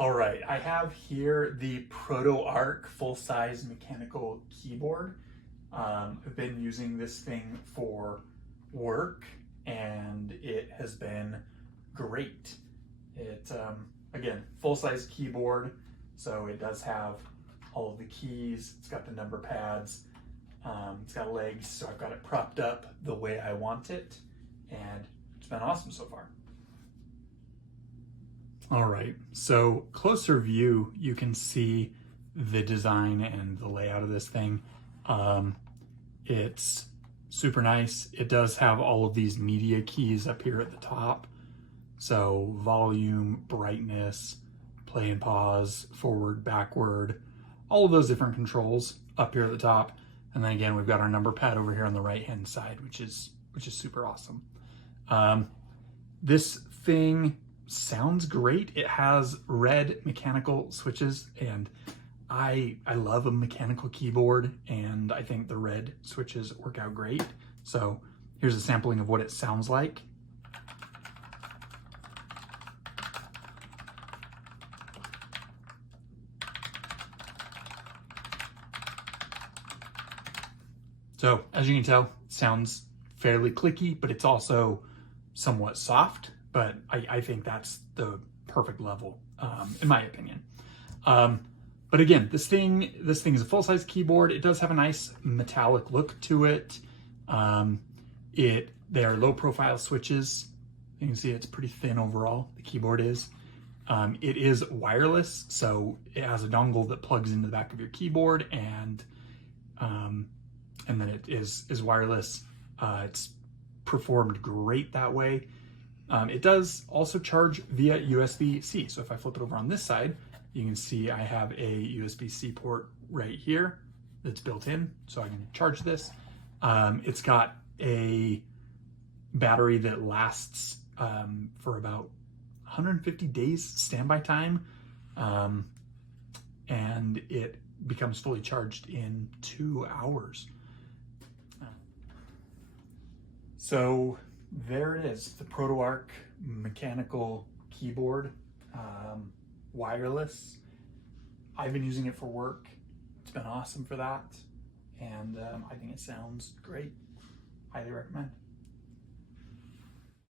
All right, I have here the ProtoArc full-size mechanical keyboard. I've been using this thing for work and it has been great. Again, full-size keyboard, so it does have all of the keys. It's got the number pads. It's got legs, so I've got it propped up the way I want it, and it's been awesome so far. All right, so closer view, you can see the design and the layout of this thing. It's super nice. It does have all of these media keys up here at the top. So volume, brightness, play and pause, forward, backward, all of those different controls up here at the top. And then again, we've got our number pad over here on the right-hand side, which is super awesome. This thing sounds great. It has red mechanical switches, and I love a mechanical keyboard, and I think the red switches work out great. So here's a sampling of what it sounds like. So as you can tell, it sounds fairly clicky, but it's also somewhat soft, but I think that's the perfect level, in my opinion. But again, this thing is a full-size keyboard. It does have a nice metallic look to it. They are low-profile switches. You can see it's pretty thin overall, the keyboard is. It is wireless, so it has a dongle that plugs into the back of your keyboard, and then it is wireless. It's performed great that way. It does also charge via USB-C. So if I flip it over on this side, you can see I have a USB-C port right here that's built in, so I can charge this. It's got a battery that lasts for about 150 days standby time, and it becomes fully charged in 2 hours. So there it is, the ProtoArc mechanical keyboard, wireless. I've been using it for work. It's been awesome for that, and I think it sounds great. Highly recommend.